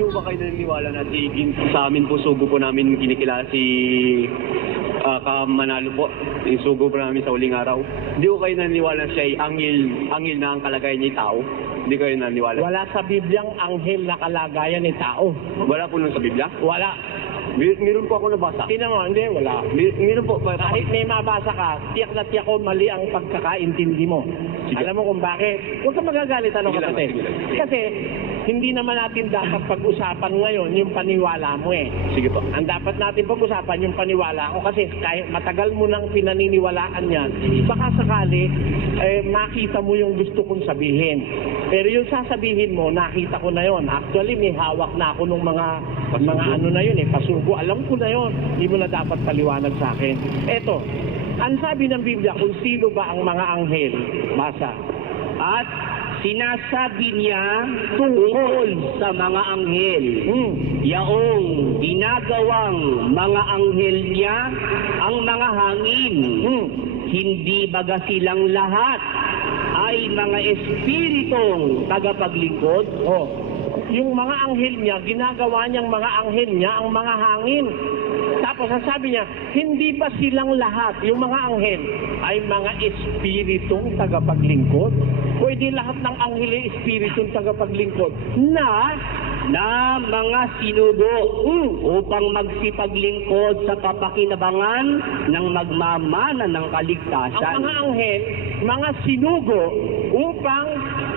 Di ba kayo naniniwala na sa amin po, sugo po namin kinikilala si Manalo po, yung sugo po namin sa uling araw. Di ko kayo naniniwala siya ay angil na ang kalagayan niya tao? Di kayo naniniwala? Wala sa Bibliang anghel na kalagayan ni tao. Wala po nun sa Biblia? Wala. Meron po ako nabasa. Tingnan mo, hindi, wala. Meron po. Kahit may mabasa ka, tiyak na tiyak ko mali ang pagkakaintindi mo. Sige. Alam mo kung bakit? Huwag ka magagalit, ano Sige lang, kapatid? sige lang. Kasi, hindi naman natin dapat pag-usapan ngayon yung paniwala mo eh. Sige po. Ang dapat natin pag-usapan yung paniwala ko kasi kahit matagal mo nang pinaniniwalaan yan, baka sakali makita mo yung gusto kong sabihin. Pero yung sasabihin mo, nakita ko na yon. Actually, may hawak na ako ng mga ano na yun eh, pasugo. Alam ko na yon. Hindi mo na dapat paliwanag sa akin. Eto, ang sabi ng Biblia kung sino ba ang mga anghel, basa. At sinasabi niya tungkol sa mga anghel, yaong ginagawang mga anghel niya ang mga hangin. Hindi baga silang lahat ay mga espiritong tagapaglingkod? Oh, yung mga anghel niya, ginagawa niyang mga anghel niya ang mga hangin. Tapos sasabi niya, hindi ba silang lahat, yung mga anghel, ay mga espiritong tagapaglingkod? Pwede lahat ng anghel ay espiritong tagapaglingkod na mga sinugo upang magsipaglingkod sa kapakinabangan ng magmamana ng kaligtasan. ang mga anghel, mga sinugo upang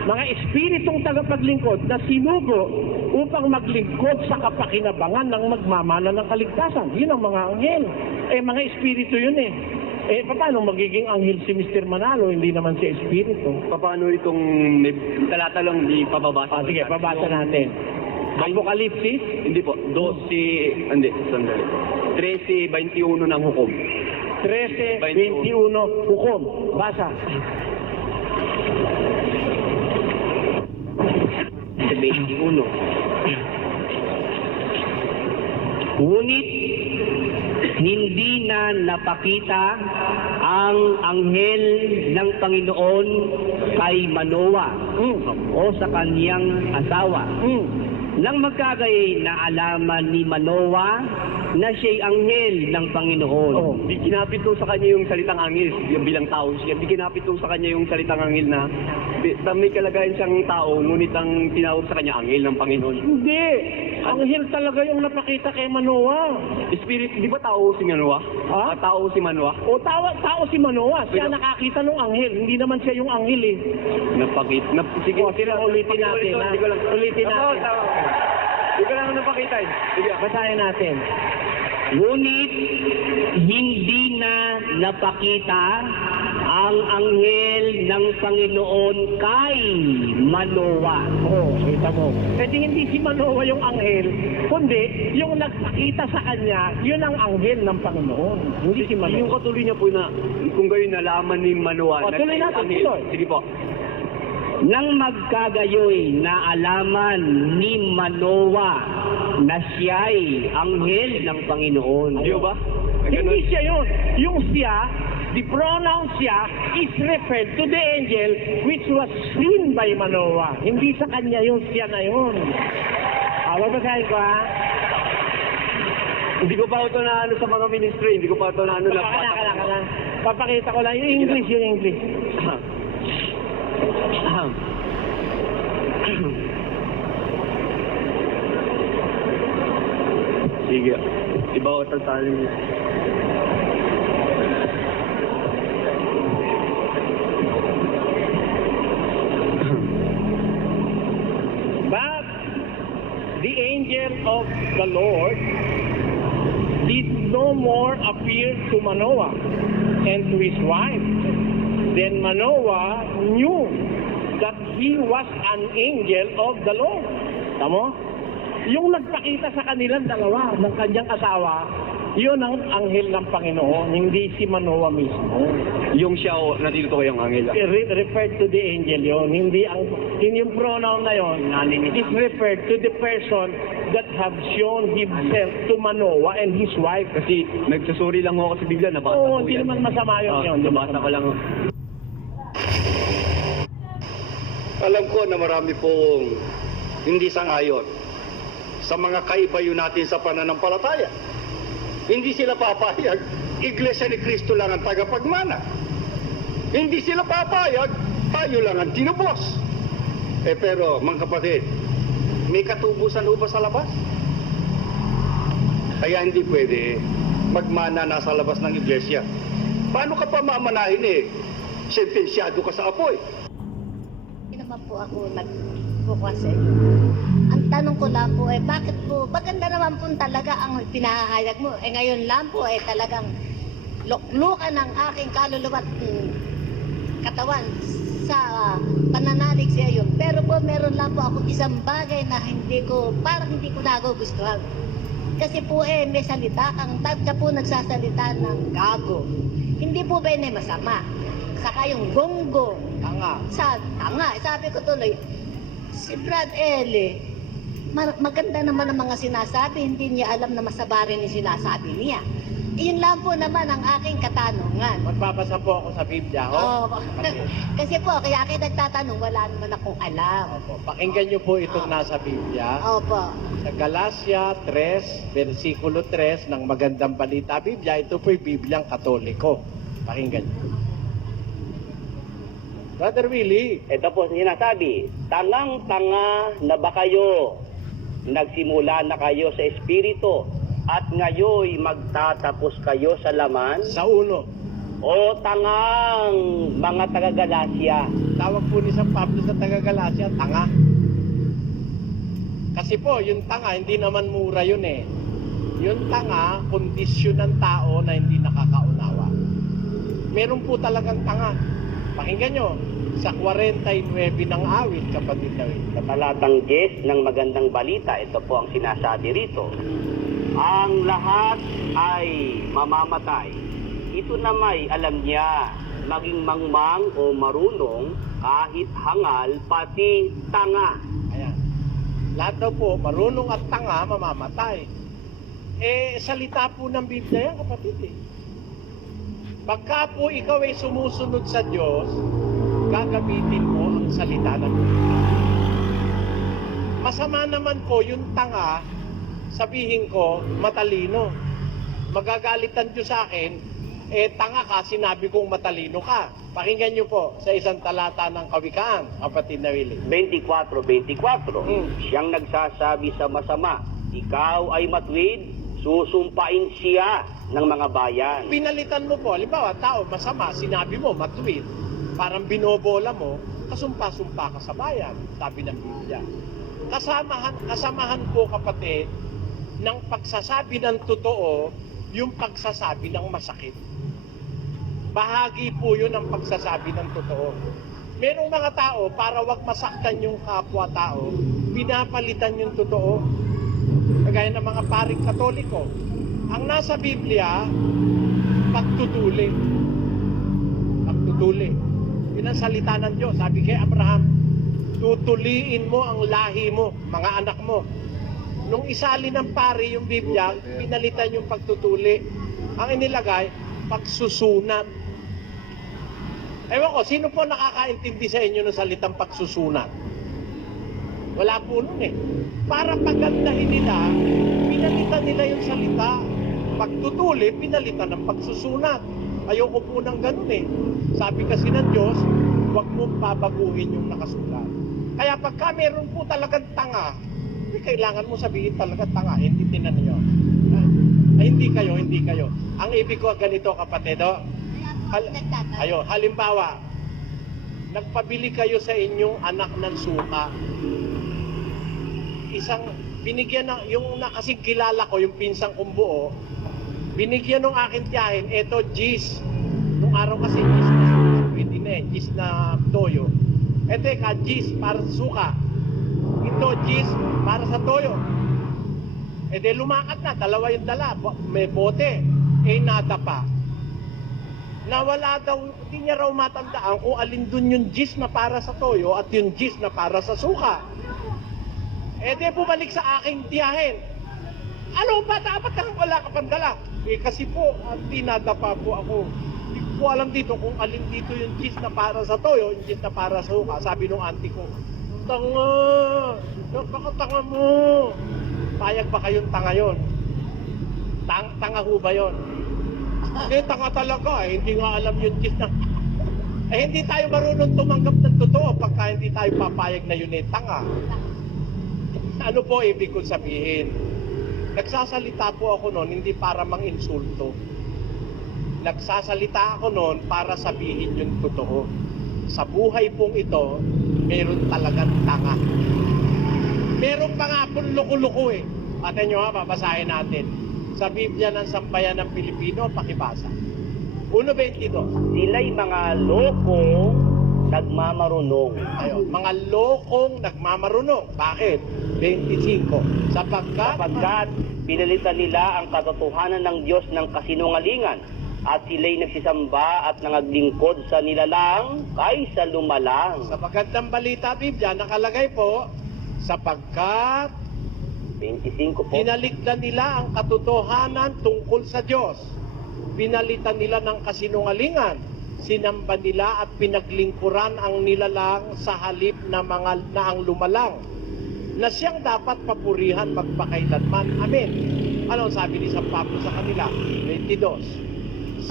mga espiritong tagapaglingkod na sinugo upang maglingkod sa kapakinabangan ng magmamana ng kaligtasan. Yun ang mga anghel. Mga espiritu yun eh. Paano magiging anghel si Mr. Manalo? Hindi naman si espiritu. Paano itong talata lang di pababasa? Sige, pabasa natin. Apokalipsis? Hindi po. 12, hindi, sandali. 13:21 ng hukom. 13:21 hukom. Basa. 21. Ngunit hindi na napakita ang anghel ng Panginoon kay Manoah o sa kaniyang asawa. Nang magkagay na alaman ni Manoah na siya'y anghel ng Panginoon. Di kinapito sa kanya yung salitang angel, yung bilang tao siya. Di kinapito sa kanya yung salitang angel na may kalagayan siyang tao, ngunit ang tinawag sa kanya angel ng Panginoon. Hindi. Anghel talaga yung napakita kay Manoah. Spirit, di ba tao si Manoah? Ha? Tao si Manoah? O tao si Manoah. Siya nakakita ng anghel. Hindi naman siya yung anghel eh. Sige, ulitin natin. Ulitin natin. Hindi ko lang napakita eh. Sige. Basahin natin. Ngunit hindi na napakita ang anghel ng Panginoon kay Manoah. Kita mo. Kasi hindi si Manoah yung anghel, kundi yung nagpakita sa kanya, yun ang anghel ng Panginoon. Hindi si Manoah. Yung katuloy niya po na, kung gayon nalaman ni Manoah. Tuloy natin, tuloy. Sige po. Nang magkagayoy na alaman ni Manoah na siya'y anghel ng Panginoon. Di ba? Hindi siya yun. Yung siya, the pronoun siya is referred to the angel which was seen by Manoah. Hindi sa kanya yung siya na yun. Babasahin ko ha. Hindi ko pa ito na ano sa mga ministry. Hindi ko pa ito na ano. Kala. Papakita ko lang yung English, Sige. Iba ko tatalin niya. But the angel of the Lord did no more appear to Manoah and to his wife. Then Manoah knew that he was an angel of the Lord. Tamo? Yung nagpakita sa kanilang dalawa ng kanyang asawa, yun ang anghel ng Panginoon, hindi si Manoah mismo. Yung siya o nandito ko yung angel. Referred to the angel yun, hindi yung pronoun na yun, is referred to the person that have shown himself to Manoah and his wife. Kasi nagsusuri lang ako sa Biblia, nabasa ko Oo, hindi naman masama yun. Nabasa ko lang. Alam ko na marami pong hindi sang-ayon sa mga kaibayo natin sa pananampalataya. Hindi sila papayag, Iglesia ni Cristo lang ang tagapagmana. Hindi sila papayag, tayo lang ang tinubos. Pero mga kapatid, may katubusan ba sa labas? Kaya hindi pwede magmana nasa labas ng iglesia. Paano ka pa mamanahin sentensyado ka sa apoy? Hindi naman po ako nagkukuha sa inyo. Ang tanong ko lang po bakit po, maganda naman po talaga ang pinahahayag mo. Ngayon lang po talagang luklukan ng aking kaluluwa at katawan sa pananalig sa iyo. Pero po meron lang po ako isang bagay na parang hindi ko nagugustuhan. Kasi po may salita kang tagka po nagsasalita ng gago. Hindi po ba yun masama? Saka yung gonggong. Tanga. Tanga. Sabi ko tuloy, si Brad Ele, maganda naman ang mga sinasabi, hindi niya alam na masama rin yung sinasabi niya. Iyon lang po naman ang aking katanungan. Magbabasa po ako sa Biblia, ho? Kasi po, kaya kayo nagtatanong, wala naman akong alam. Opo. Pakinggan niyo po itong nasa Biblia. Opo. Sa Galacia 3, versikulo 3 ng Magandang Balita Biblia, ito po'y Bibliang Katoliko. Pakinggan niyo. Brother Willie, Ito po sinasabi, tangang-tanga na ba kayo? Nagsimula na kayo sa espiritu at ngayoy magtatapos kayo sa laman? sa uno, O tangang mga taga-Galacia? tawag po ni San Pablo sa taga-Galacia, tanga. Kasi po, yung tanga, hindi naman mura yun eh. Yung tanga, kondisyon ng tao na hindi nakakaunawa. Meron po talagang tanga. Pakinggan nyo, sa 49 ng awit, kapatid David. Sa talatang 10 ng Magandang Balita, ito po ang sinasabi rito. Ang lahat ay mamamatay. Ito na may alam niya, maging mangmang o marunong, kahit hangal, pati tanga. Ayan. Lahat daw po, marunong at tanga, mamamatay. Salita po ng Biblia yan, kapatid eh. Pagka po ikaw ay sumusunod sa Diyos, gagamitin mo ang salita ng Biblia. Masama naman po yung tanga, sabihin ko, matalino. Magagalitan nyo sa akin, tanga ka, sinabi kong matalino ka. Pakinggan nyo po sa isang talata ng Kawikaan, kapatid na Willie. 24:24. Siyang nagsasabi sa masama, ikaw ay matuwid, susumpain siya ng mga bayan. Pinalitan mo po, halimbawa, tao, masama, sinabi mo, matuwid, parang binobola mo, kasumpa-sumpa ka sa bayan, sabi ng Biblia. Kasamahan po, kapatid, ng pagsasabi ng totoo, yung pagsasabi ng masakit. Bahagi po yun ang pagsasabi ng totoo. Merong mga tao, para wag masaktan yung kapwa-tao, pinapalitan yung totoo. Kagaya ng mga paring Katoliko. Ang nasa Biblia, pagtutuli. Pagtutuli. Yun ang salita ng Diyos. Sabi kay Abraham, tutuliin mo ang lahi mo, mga anak mo. Nung isali ng pari yung Biblia, pinalitan yung pagtutuli. Ang inilagay, pagsusunat. Ewan ko, sino po nakakaintindi sa inyo ng salitang pagsusunat? Wala po nun eh. Para pagandahin nila, pinalitan nila yung salita. Pagtutuli, pinalitan ng pagsusunat. Ayoko po ng ganun eh. Sabi kasi ng Diyos, huwag mong babaguhin yung nakasulat. Kaya pagka meron po talagang tanga, kailangan mo sabihin talaga tanga, hindi tinan nyo. Hindi kayo. Ang ibig ko ganito, kapatid, halimbawa, nagpabili kayo sa inyong anak ng suka. Binigyan ng, yung nakasing kilala ko, yung pinsang kong buo, binigyan ng aking tiyahin, eto, gis. Nung araw kasi, gis na suka, pwede na gis na toyo. Teka, gis para sa suka. Ito, gis para sa toyo. De lumakad na, dalawa yung dala, may bote, nada pa. Nawala daw, hindi niya raw matandaan kung alin dun yung gis na para sa toyo at yung gis na para sa suka. De bumalik sa aking tiyahin. Ano ba, dapat kang wala ka pandala? Kasi po, nada pa po ako. Hindi ko alam dito kung alin dito yung gis na para sa toyo, yung gis na para sa suka. Sabi nung auntie ko, tanga, nakakatanga mo. Payag ba kayong tanga yun? Tanga ho ba yun? Hindi, tanga talaga. Hindi nga alam yung Diyos na... hindi tayo marunong tumanggap ng totoo pagka hindi tayo papayag na yun tanga. Ano po ibig kong sabihin? Nagsasalita po ako noon hindi para mang-insulto. Nagsasalita ako noon para sabihin yung totoo. Sa buhay pong ito, meron talagang tanga. Meron pa nga pong loko-loko eh. Atin nyo ha, babasahin natin. Sa Biblia ng Sambayan ng Pilipino, pakibasa. 1:22. Sila'y mga lokong nagmamarunong. Ayun, mga lokong nagmamarunong. Bakit? 25. Sapagkat pinalitan nila ang katotohanan ng Diyos ng kasinungalingan at sila'y nagsisamba at nangaglingkod sa nilalang kaysa lumalang. Sa magandang balita Biblia, nakalagay po, sapagkat 25 po. pinaligdan nila ang katotohanan tungkol sa Diyos. Pinalitan nila ng kasinungalingan. Sinamba nila at pinaglingkuran ang nilalang sa halip na ang lumalang, na siyang dapat papurihan magpakailanman. Amen. Ano sabi ni San Pablo sa kanila? 22.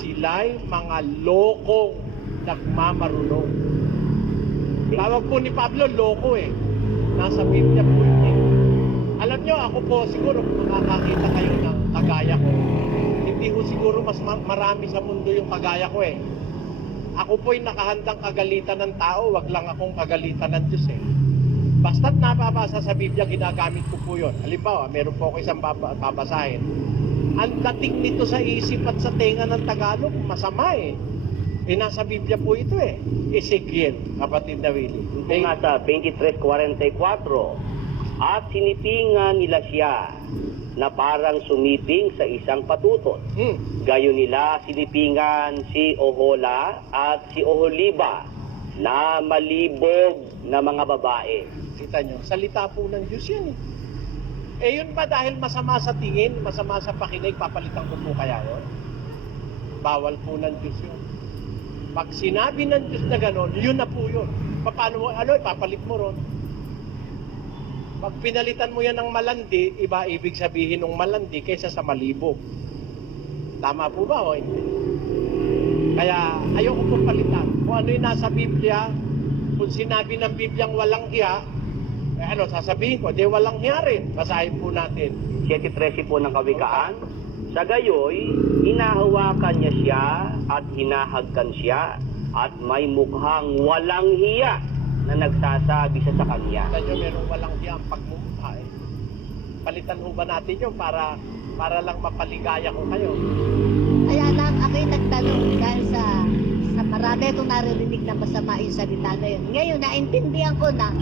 Sila'y mga lokong nagmamarunong. Tawag po ni Pablo, loko eh. Nasa Biblia po yun eh. Alam nyo, ako po siguro makakakita kayo ng kagaya ko. Hindi ko siguro mas marami sa mundo yung kagaya ko eh. Ako po'y nakahandang kagalitan ng tao, wag lang akong kagalitan ng Diyos eh. Basta't napabasa sa Biblia, ginagamit ko po yun. Halimbawa, meron po ako isang babasahin. Ang dating nito sa isip at sa tenga ng Tagalog, masama eh. Nasa Biblia po ito eh. Ezekiel, kapatid na Willie. Ito nga sa 23:44. At sinipingan nila siya na parang sumiping sa isang patutot. Gayon nila sinipingan si Ohola at si Oholiba na malibog na mga babae. Kita nyo, salita po ng Diyos yan eh. Eh yun ba dahil masama sa tingin, masama sa pakinig, papalitan ko po kaya yun? Bawal po ng Diyos yun. Pag sinabi ng Diyos na gano'n, yun na po yun. Paano mo, papalit mo ron. Pag pinalitan mo yan ng malandi, iba ibig sabihin ng malandi kaysa sa malibog. Tama po ba o hindi? Kaya ayoko pong palitan. Kung ano yung nasa Biblia, kung sinabi ng Bibliang walang hiya, sasabihin ko, walang hiya rin. Basahin po natin. 7:13 po ng Kawikaan. Sa gayoy, hinahawakan niya siya at hinahagkan siya at may mukhang walang hiya na nagsasabi sa kanya. Kaya meron walang hiya ang pagmumukha eh. Palitan ho ba natin yun para lang mapaligaya ko kayo? Kaya lang ako'y nagtanong dahil sa marami akong naririnig na masama yung salita na yun. Ngayon, naintindihan ko na